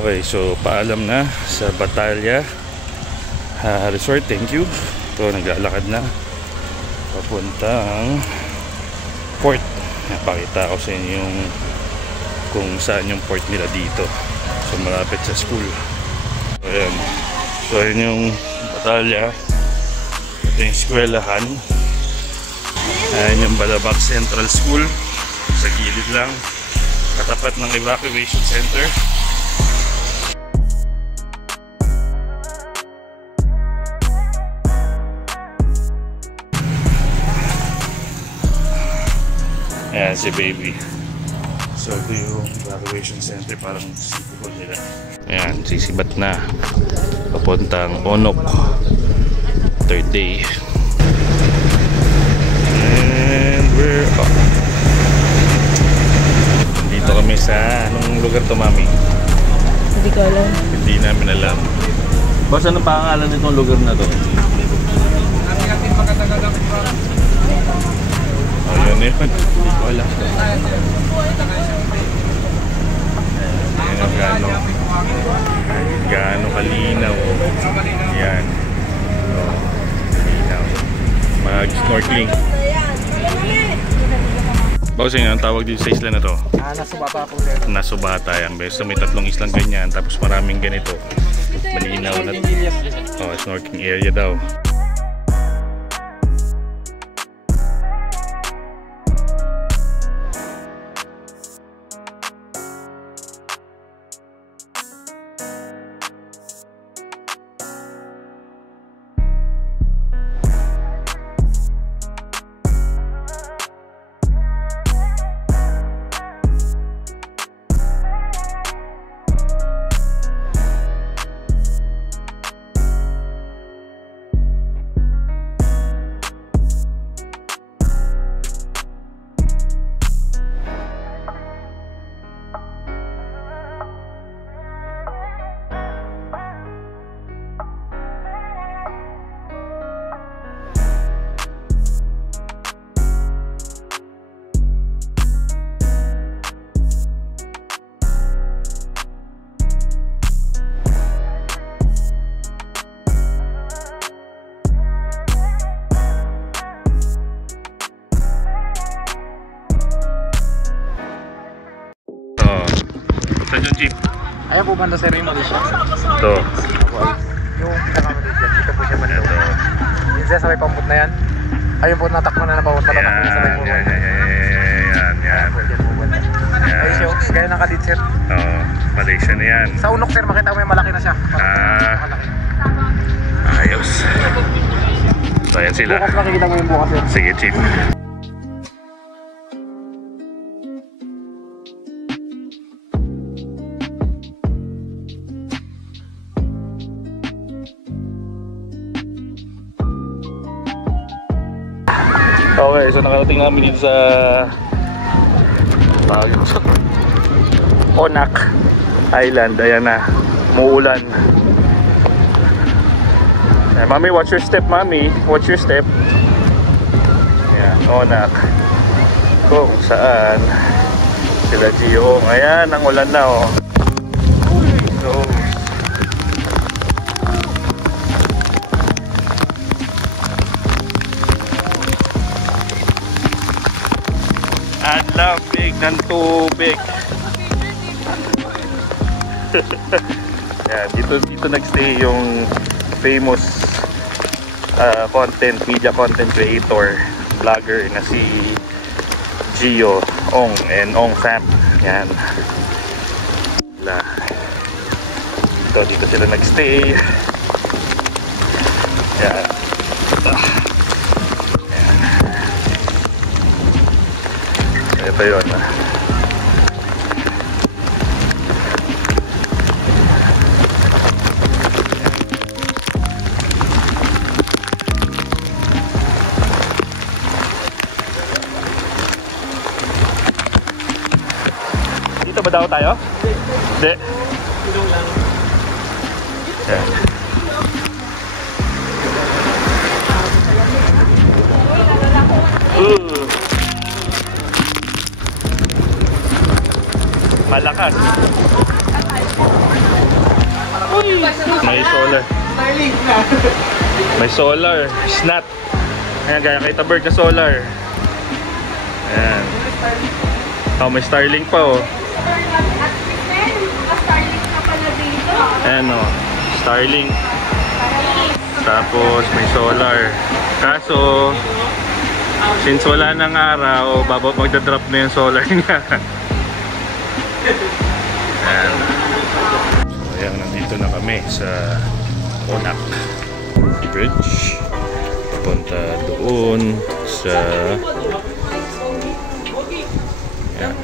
Okay, so paalam na sa Batalya Resort. Thank you. Ito, naglalakad na papuntang port. Napakita ko sa inyo yung kung saan yung port nila dito. So malapit sa school. So ayan. So ayan yung Batalya. Ito yung eskwelahan. Ayan yung Balabac Central School. Sa gilid lang. Katapat ng evacuation center. Ayan si baby. So ito yung evacuation center, parang sipol nila. Ayan, sisibat na papuntang Onok. Third day. And we're up. Dito kami sa anong lugar to, mami? Hindi ko alam. Hindi namin alam. Boss, anong pangalan nitong lugar na to? Ayun yun. Hindi ko alam. Ayan, gaano kalinaw. Yan. Kalinaw. Mag-snorkeling. Bossing, ang tawag dito sa isla na to? Nasubata po, sir. Nasubata yan. Basta may tatlong islang ganyan. Tapos maraming ganito. Malinaw na. Oh, snorkeling area daw. Saan yung jeep? Ayaw po banda, sir, yung modisyon. Ito. Yung pinakamaliit yan, dito po siya banda. Yung siya sabay pambut na yan. Ayun po, natakbo na nabawas na tatakbo na sabay po. Yan. Yan po banda. Ayun siya, gaya ng kalit, sir. Oo, Malaysia na yan. Sa Unok, sir, makita mo yung malaki na siya. Malaki. Ayos. So ayan sila. Bukas makikita mo yung bukas, sir. Sige, jeep. Okay, so nakarating namin dito sa Onak Island. Ayan na, muulan. Ayan, mami, watch your step, mami. Watch your step. Ayan, Onak. Kung saan sila Gio. Ayan, ang ulan na, oh. So, ang lamig ng tubig. Yan, dito nagstay yung famous media content creator, vlogger na si Gio Ong and Ong Fam. Yan. Dito sila nagstay. Yan. Ito yun. Dito ba daw tayo? Hindi. Dito lang. Yan. Malakas. May solar. May solar. Snap. Ayan, gaya kay Tabird na solar. Ayan. Oh, may Starlink pa oh. Ayan oh. Starlink. Tapos may solar. Kaso, since wala nang araw, magdadrop na yung solar niya. Ayan. So, ayan, nandito na kami sa Onak Bridge. Punta doon sa ayan.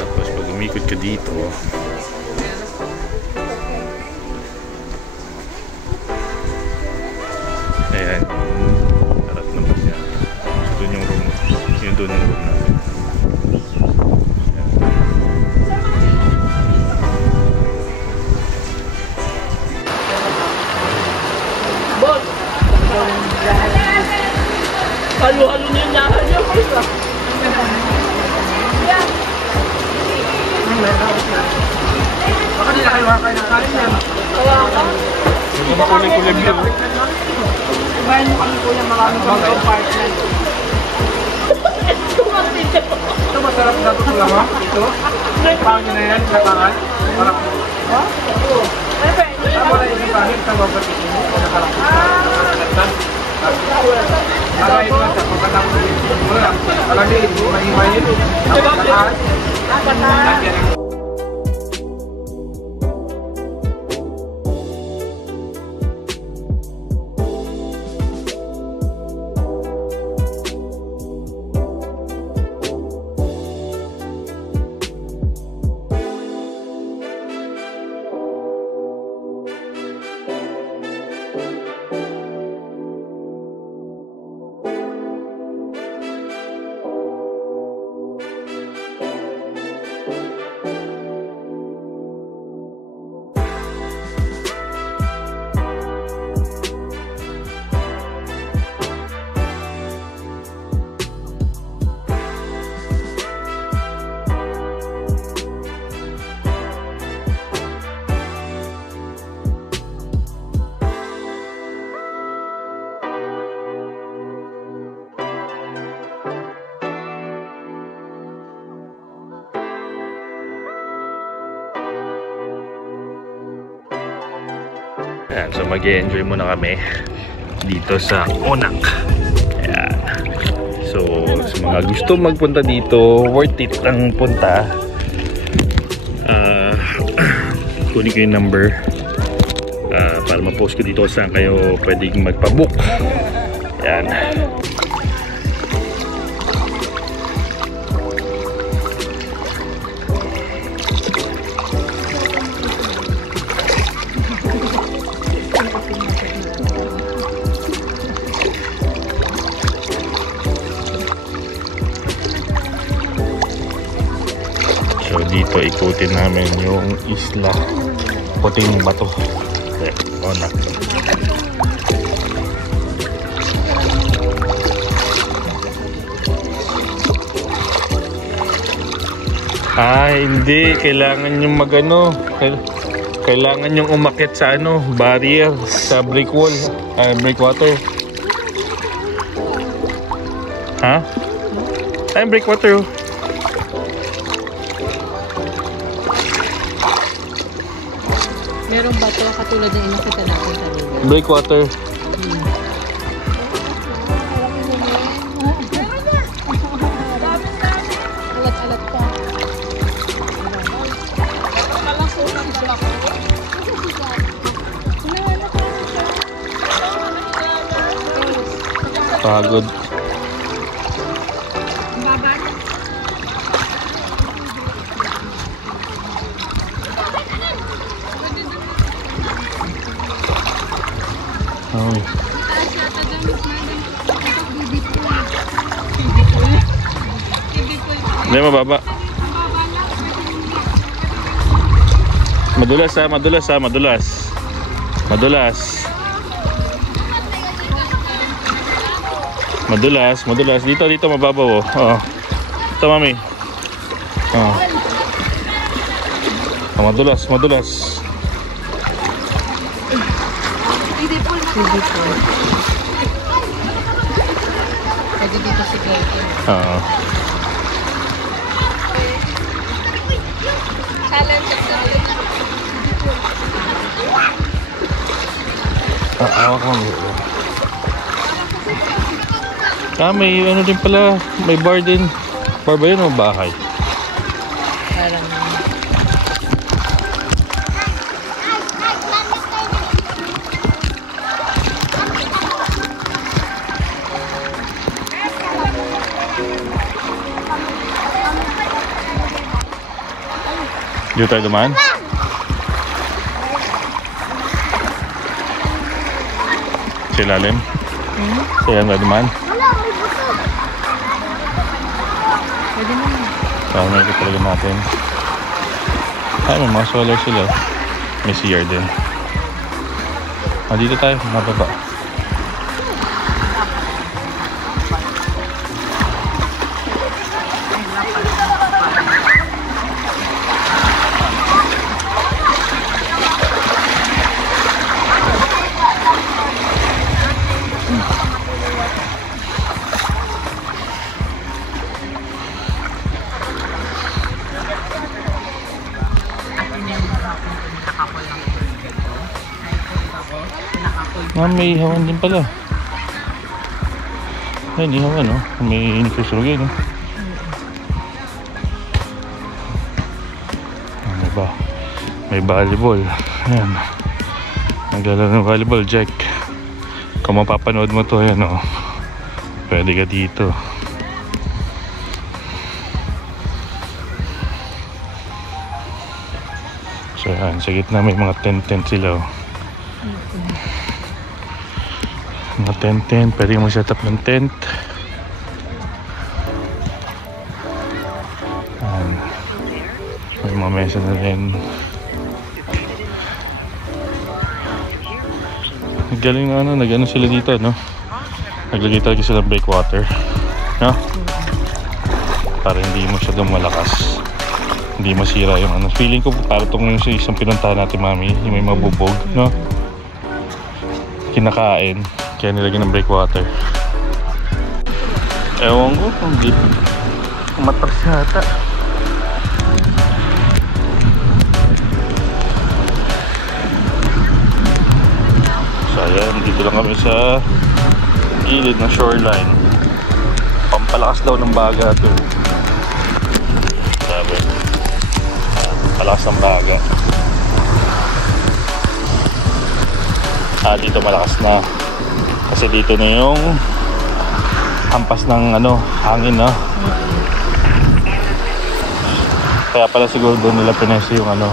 Tapos pag umikot ka dito, ayan, harap naman siya. So doon yung room, yun doon yung room natin. Halo-halo niya niya. Baka nila kayo kakain ng kanin yan. Ito makulig-kulig yun. Ibayan mo kami kuya, maraming kami partner. Ito masarap na ito lang ha? Ito? Paano na yan? Katangan? Parang tama na isang kanin sa mabatik mo. Nakalakot. Nakain lang sa pagkatapos dito. Wala. Alam niyo, mahimayin. Ang pagkakaan. Ayan, so mag-enjoy muna kami dito sa Onak. Ayan. So sa mga gusto magpunta dito, worth it lang punta. Kunin ko yung number para ma-post ko dito saan kayo pwedeng magpa-book. Ayan. So dito ikutin namin yung isla Puting Bato. Onak. Hindi kailangan yung magano. Kailangan yung umakyat sa ano, barrier, sa brick wall, breakwater. Ha? Ay, breakwater. Merong bato katulad ng inakita natin kanina. Breakwater. Alat-alat pa. Pagod. Hindi mababa. Madulas ha, madulas ha, madulas. Madulas. Madulas, madulas. Dito, dito mababaw oh. Oh. Ito mami. Oh. Madulas. Hindi po. Pwede dito si Gretchen. Oo. Challenge. May ano din pala, may bar din. Bar ba yun o bahay? Parang... Dito tayo dumaan? Sa ilalim? Sa ilalim tayo dumaan? Pwede naman. Saan na ito talaga natin? Ay, may mga solar sila. May CR din. Dito tayo, mababa. May ihawan din pala. Ayun, ihawan, no? May nagsusurog yun, no? May volleyball. Ayan. Naglalaro ng volleyball, Jack. Kung mapapanood mo to, ayan, no? Pwede ka dito. So, ayan. Sa gitna may mga tent sila, oh. Mga tent, pwede mo set up ng tent. May mga mesa na rin. Galing na ano, nag-ano sila dito, no? Naglagay talaga sila ng breakwater, no? Para hindi masyadong malakas, hindi masira yung ano. Feeling ko para itong yung isang pinuntahan natin, mami, yung may mabubog, no? Kinakain, kaya nilagyan ng breakwater. Ewan ko kung di matras yata. So ayan, dito lang kami sa gilid ng shoreline. Pampalakas daw ng baga ito. Sabi, palakas ng baga. Dito malakas na. Kasi dito na yung hampas ng ano, hangin, no? Kaya pala siguro doon nila pinesi yung ano.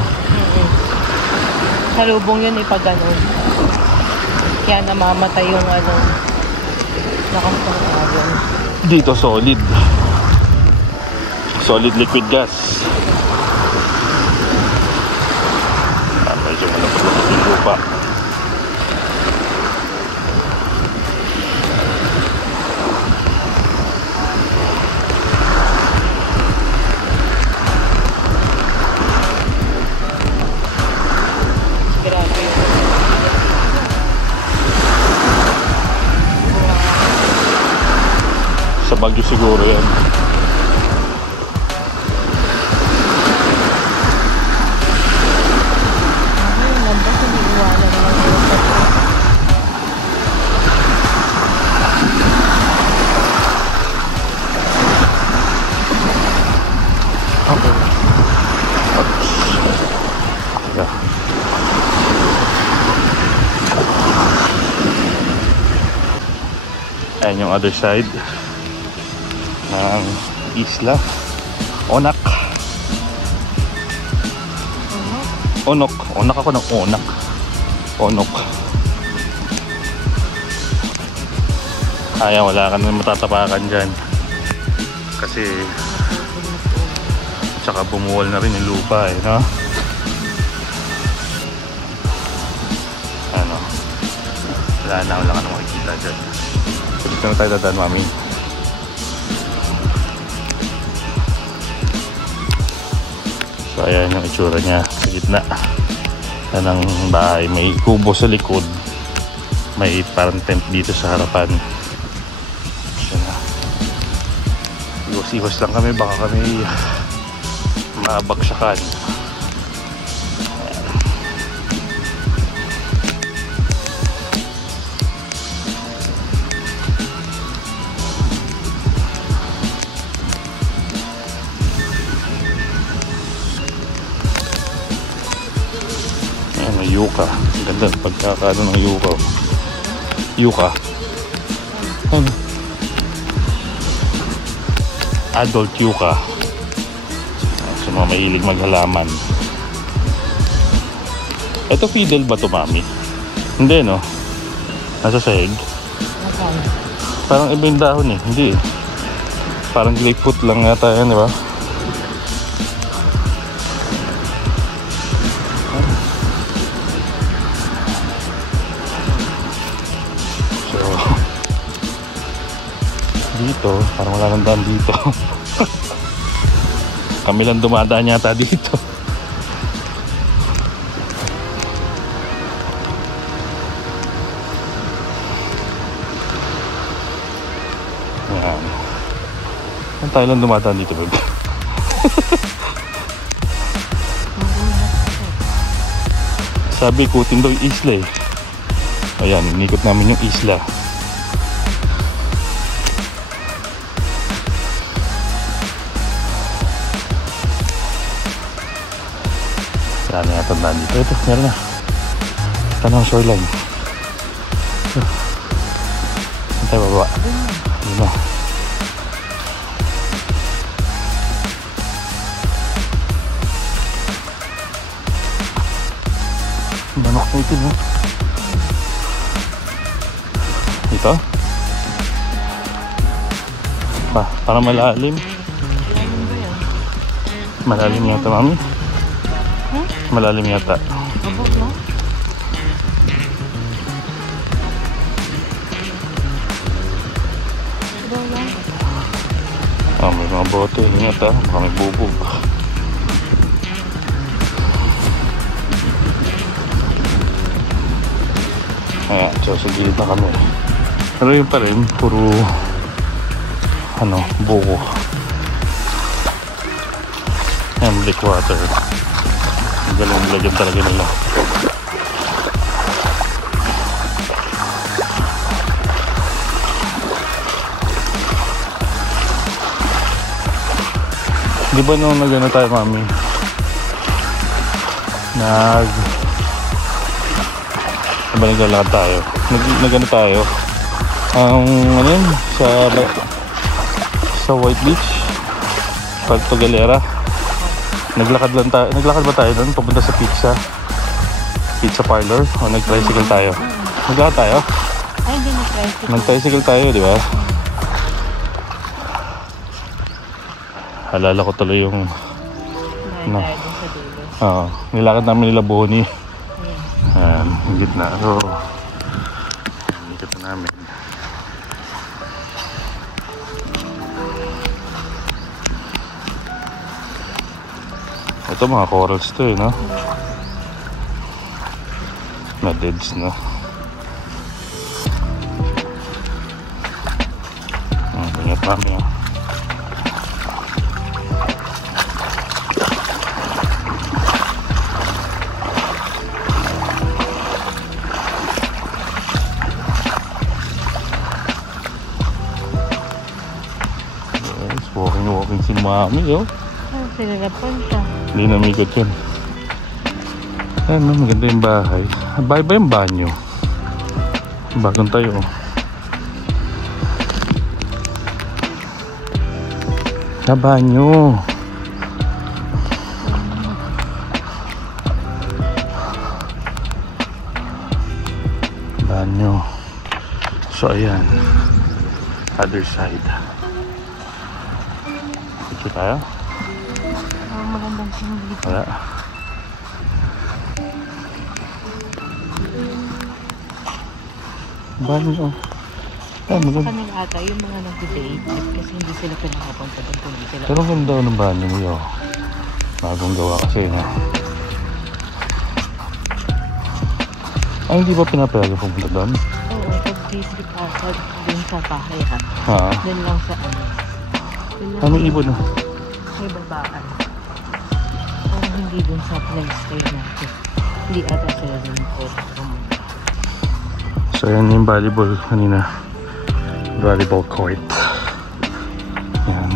Sa lubong yun pag ganun. Kaya namamatay yung ano, nakampang agad. Dito solid. Solid liquid gas. Medyo malapot-lapot yung lupa. Sa Baguio siguro yan. Ganda sa iwanan lang. Okay. Yeah. Ayan yung other side ng isla. Onak. Onok. Onak ako ng Onak. Onok. Ayan, wala ka na matatapakan dyan. Kasi tsaka bumuwal na rin yung lupa, eh, no? Ano? Wala ka na makikita dyan. So, dito na tayo dadaan, mami. So ayan yung itsura niya sa gitna ng bahay. May kubo sa likod, may parang tent dito sa harapan. So na, iwas-iwas lang kami, baka kami mabagsakan. Yuka. Ang ganda ng pagkakaano ng yuka. Yuka. Ano? Adult yuka. Sa mga mahilig maghalaman. Ito fiddle ba to, mami? Hindi, no? Nasa sahig? Parang iba yung dahon eh. Hindi eh. Parang grapefruit lang yata yan, di ba? Dito, parang wala nang daan dito. Kami lang dumadaan yata dito. Ayan. Tayo lang dumadaan dito, babe. Sabi ko, tindaw yung isla eh. Ayan, inikot namin yung isla. Wala na yata tandaan dito. Ito, meron na. Tanong shoreline. Saan tayo bababa? Ayun na. Manok na ito, no? Ito? Parang malalim. Malalim yata, mami. Malalim yata. Abot mo? Oh, may mga bote. Ingat ah. Baka may bubog. Ayan. So, sa gilid na kami. Pero yun pa rin. Puro buko. Ayan, black water. Galing lagyan talaga nila. Di ba nung nagano tayo, mami? Naglalakad tayo. Nagano tayo? Ano yun? Sa White Beach? Puerto Galera. Naglakad ba tayo doon papunta sa pizza parlor o nag-tricycle tayo? Naglakad tayo? Ay, hindi nag-tricycle. Nag-tricycle tayo, di ba? Halala ko tuloy yung nilakad namin nila Bonnie. Ayan, yung gitna. So, ikot na namin. Ito mga corals to eh, no? Na deads, no? Ingat kami, ah. Walking si mami, oh. Sinagapan siya. Hindi namikot yun. Ayan, maganda yung bahay. Bahay ba yung banyo? Bagong tayo, oh. Sa banyo. Banyo. So, ayan. Other side. Picture tayo? Magandang singli. Wala. Banyo. Sa kanila ata yung mga nag-date kasi hindi sila pinakapunta doon. Pero ganda ng banyo mo yun. Bagong gawa kasi na. Ay, hindi ba pinapayagan pumunta doon? Oo, pag-visit ako dun sa bahay ha. Ha? Dun lang sa ano. Dun lang May ibon na. may babaan. Parang hindi dun sa place kayo natin. Hindi ata sila dun po. So yan yung volleyball kanina. Volleyball court. Yan.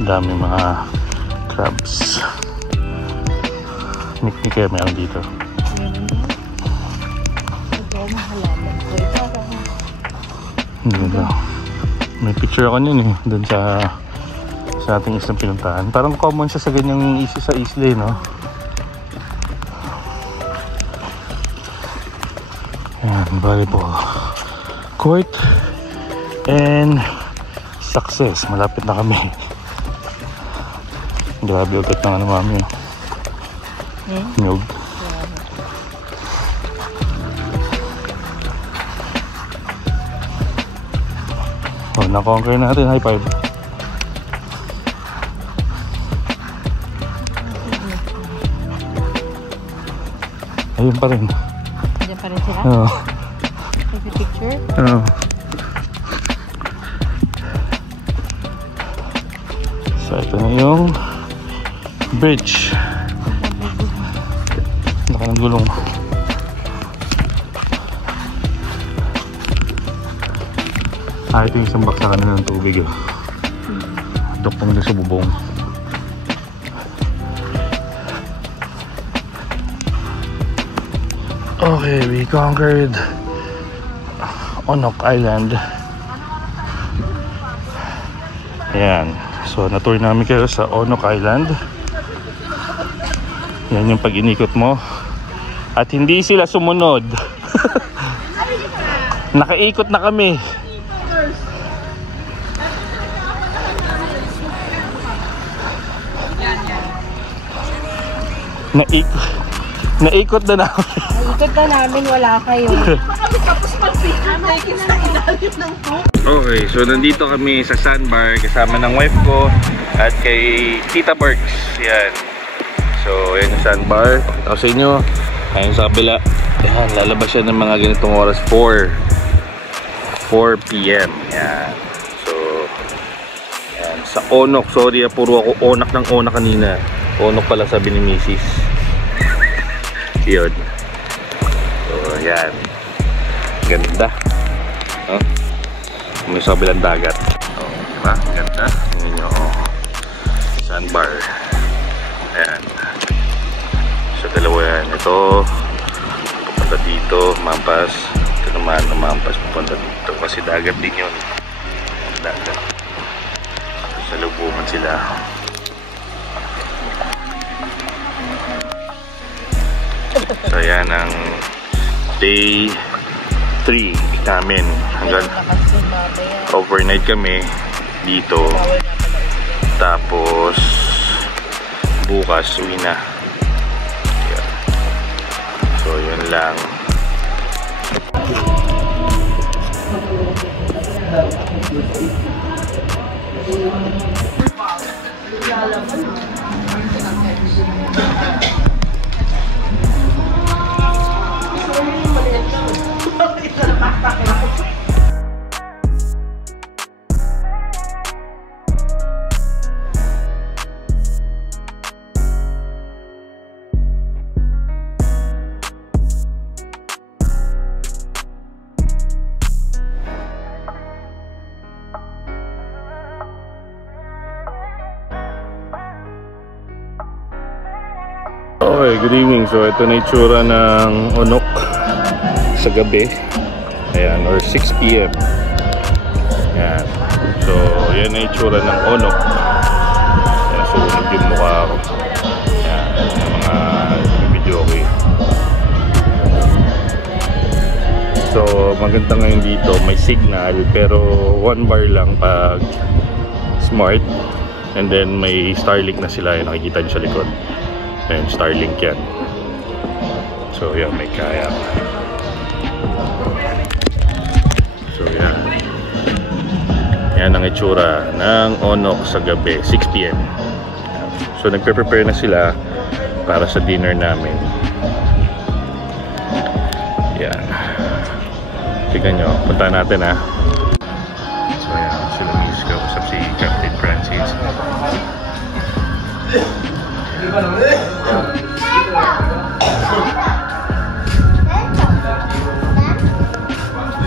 Dami mga crabs. Niknik kaya meron dito. Meron din. Ito, mahalaman ko. Ito, Hindi daw. May picture ako nun eh. Doon sa ating isang pinuntahan. Parang common siya sa ganyang sa isla eh, no? Ayan, volleyball court. And success. Malapit na kami. Grabe ugat ng ano mami. Nyog. Oh, na-conquer natin. High five. Ayun pa rin. Diyan pa rin sila? Oo. Take a picture? Oo. So, ito na yung bridge. Laki ng gulong. Ito yung isang baksakan na ng tubig. Duktong doon sa bubong. Okay, we conquered Onok Island. Ayan. So, na-tour namin kayo sa Onok Island. Yan yung pag-inikot mo. At hindi sila sumunod. Nakaikot na kami. Naikot na namin. Naikot na namin, wala kayo. Okay, so nandito kami sa sandbar kasama ng wife ko at kay Tita Berks. Yan. So, yan yung sandbar. Pakita ko sa inyo. Ayun sa kabila. Yan, lalabas siya ng mga ganitong oras. 4 PM. Yan. So, yan. Sa Onok. Sorry, puro ako onak ng onak kanina. Onok pala sabi ni Mrs. Yun. So, yan. Ganda. Huh? May sa kabilang dagat. Oh, diba? Ganda. Tingnan nyo. Oh. Sandbar. Ayan. So, dalawa yan. Ito, pupunta dito, mampas. Ito naman, mampas, pupunta dito. Kasi dagat din yun. Dagat. Sa lubungan sila. So, yan ang day 3 namin. Hanggang overnight kami dito. Tapos bukas uwi na. Yeah. So yun lang. Okay, good evening. So ito na itsura ng Onok sa gabi. Ayan, or 6 PM. Ayan. So yan na itsura ng Onok. Ayan, sunog yung mukha ko. Ayan, yung mga video ko eh. So maganda ngayon dito, may signal pero 1 bar lang pag smart. And then may Starlink na sila, yung nakikita nyo sa likod. Ayan, Starlink yan. So yan, may kayak. So yan. Yan ang itsura ng Onok sa gabi, 6 PM. So nagpe-prepare na sila para sa dinner namin. Yan. Tignan nyo, punta natin ha. So yan, sila Miss kausap si Captain Francis.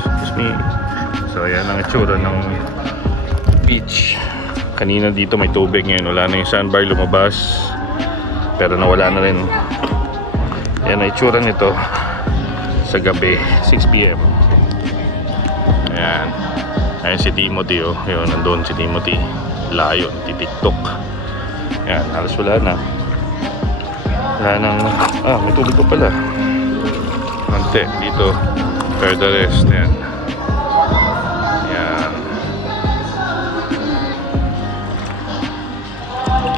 Excuse me. So yan ang itsura ng beach. Kanina dito may tubig, ngayon wala na yung sandbar, lumabas pero nawala na rin. Yan ang itsura nito sa gabi, 6 PM. Ayan. Ayan si Timothy, oh. Yun, nandun si Timothy. Layon, titiktok. Ayan, halos wala na. Wala nang... may tubig ko pala. Konti, dito. For the rest, ayan. Ayan.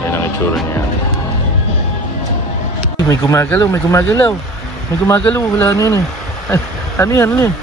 Ayan ang itsura niya. May gumagalaw, may gumagalaw. May gumagalaw, wala na yun eh. Ay, ano yan, ano yan?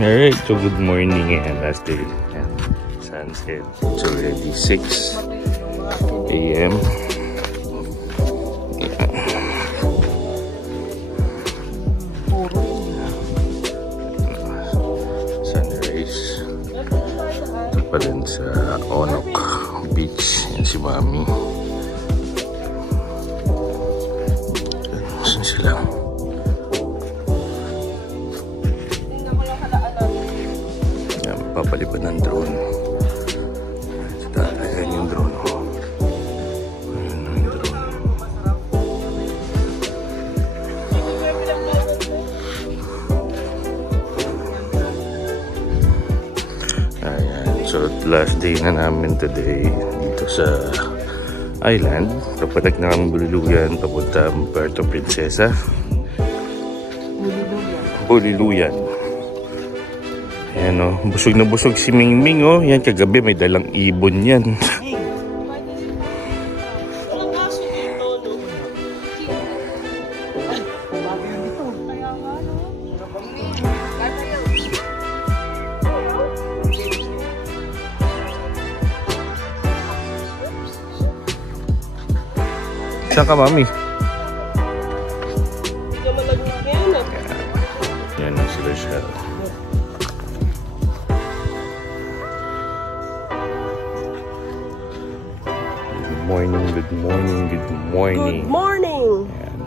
Alright, so good morning and last day. And sunset. It's already 6 AM. Sunrise. Ito pa rin sa Onok Beach. Yan si Mami. Saan sila? Papalipad ng drone. Ayan yung drone. Ayan yung drone. Ayan. So last day na namin today dito sa island. Kapalag na kami Bululuyan papunta Puerto Princesa. Bululuyan. Ayan o, busog na busog si Mingming o. Yan, kagabi may dalang ibon yan. Saan ka, Mami? Yan na sila siya. Morning, good morning, good morning. Good morning. Ayan.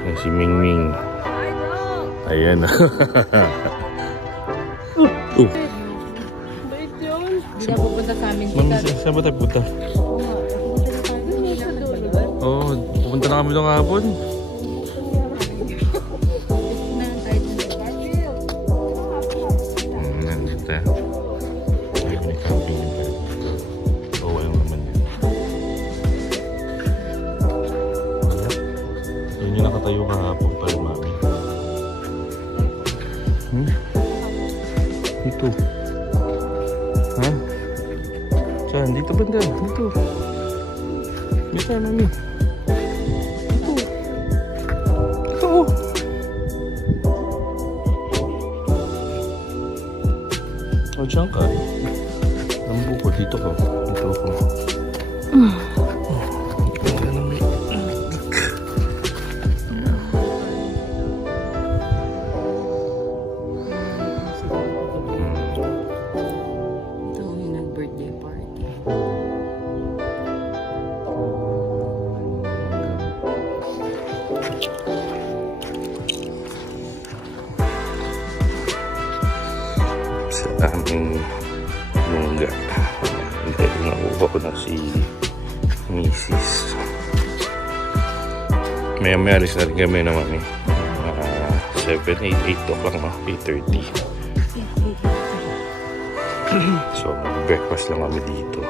Ayan si Mingming. Ayan. Bait yun. Hindi na pupunta sa amin. Mami, saan ba tayo punta? Oo, Pupunta na kami doon hapon. Nandito tayo. Ayun, may camping din tayo. So, walang naman yun. Wala. Yun yung nakatayo kahapon pa rin, mami. Dito. Ha? Saan? Dito banda. Dito. Dito, mami. Dito. Dito. O, dyan ka. Lambo ko. Dito ko. Dito ko. Sa aming lungga. Dahil nakuha ko na si Mrs. Maya alis na rin kami na mami. 7, 8 o'clock na. 8:30. So breakfast lang kami dito.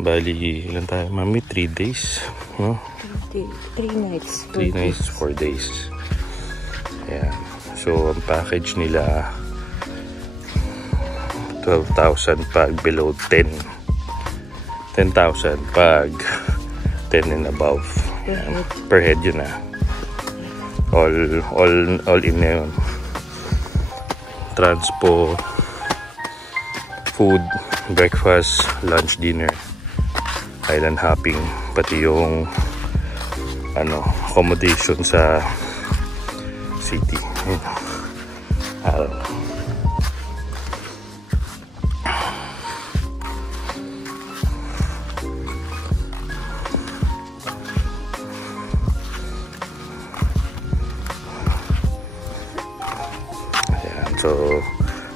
Bali, ilan tayo mami? 3 days, no? 3 nights. 3 nights, 4 days. Ayan. So, ang package nila 12,000 pag below 10. 10,000 pag 10 and above. Ayan. Per head yun na. All in na yun. Transpo, food, breakfast, lunch, dinner, island hopping, pati yung accommodation sa city. Ayan, so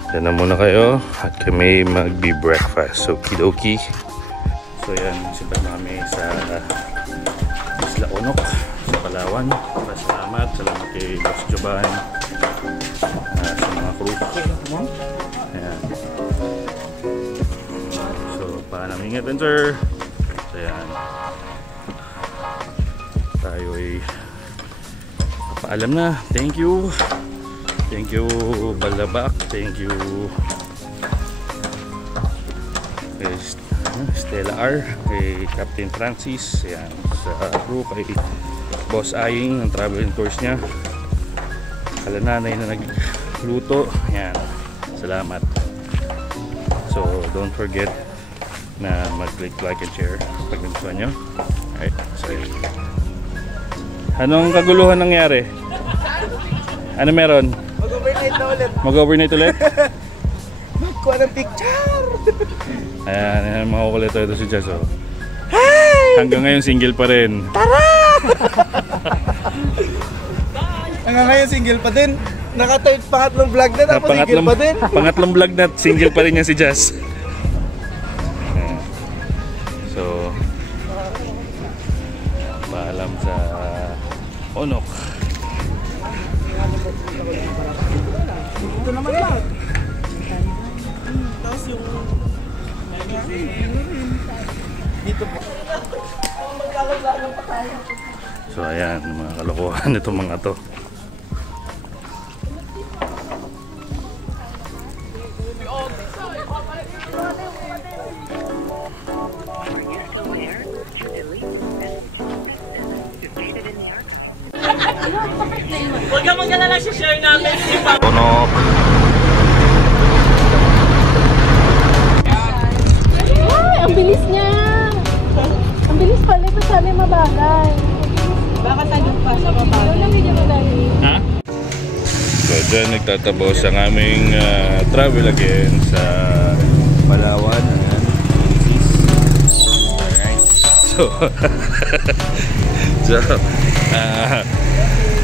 dyan na muna kayo at kami magbi-breakfast. So kidoki. So yan, simpan namin sa Isla Onok sa Palawan. Salamat kay Boss Joban, sa mga crew. Ayan. So paalam, ingat din sir. So yan, tayo ay paalam na. Thank you Balabak, thank you Stella R, kay Captain Francis, ayan, sa crew, kay Boss Aying ng travel and tours niya, kala nanay na nagluto, ayan, salamat. So don't forget na mag-click, like and share pag nagustuhan nyo. Alright, so anong kaguluhan nangyari? Ano meron? Mag-overnight na ulit. Mag-overnight ulit? Magkuha ng picture. Ayan, makukulit ito si Jazz. Oh. Hi! Hanggang ngayon single pa rin. Tara! Hanggang ngayon single pa din. Pangatlong vlog na tapos single pa din. Pangatlong vlog na single pa rin niya si Jazz. So, paalam sa Onok. Ito naman lahat. Tapos yung dito po. Magkalaglagan pa tayo. So ayan, mga kalokohan itong mga to. Huwag ka mag-alala, share namin. Onok. Ay, ang bilis niya! Ang bilis pala ito, sana mabalay. Baka tayo pa sa baba. Yun lang hindi mabalay. Ha? So dyan nagtatapos ang aming travel again sa Palawan. Ayan. Alright. So,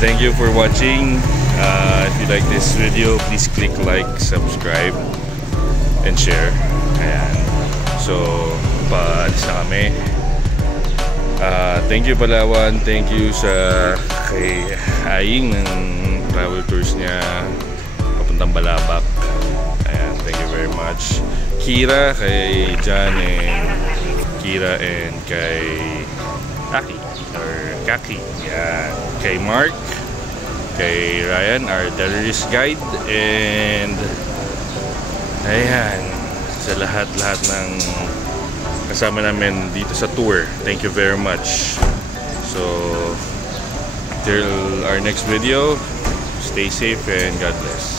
thank you for watching. If you like this video, please click like, subscribe, and share. Ayan. So, paalis na kami. Thank you Palawan, thank you sa kay Aing ng travel tours niya papuntang Balabac. Ayan, thank you very much. Kira, kay John and Kira, and kay Kaki or Kaki. Yan. Kay Mark, kay Ryan, our terrorist guide, and ayan, sa lahat-lahat ng kasama namin dito sa tour. Thank you very much. So, till our next video, stay safe and God bless.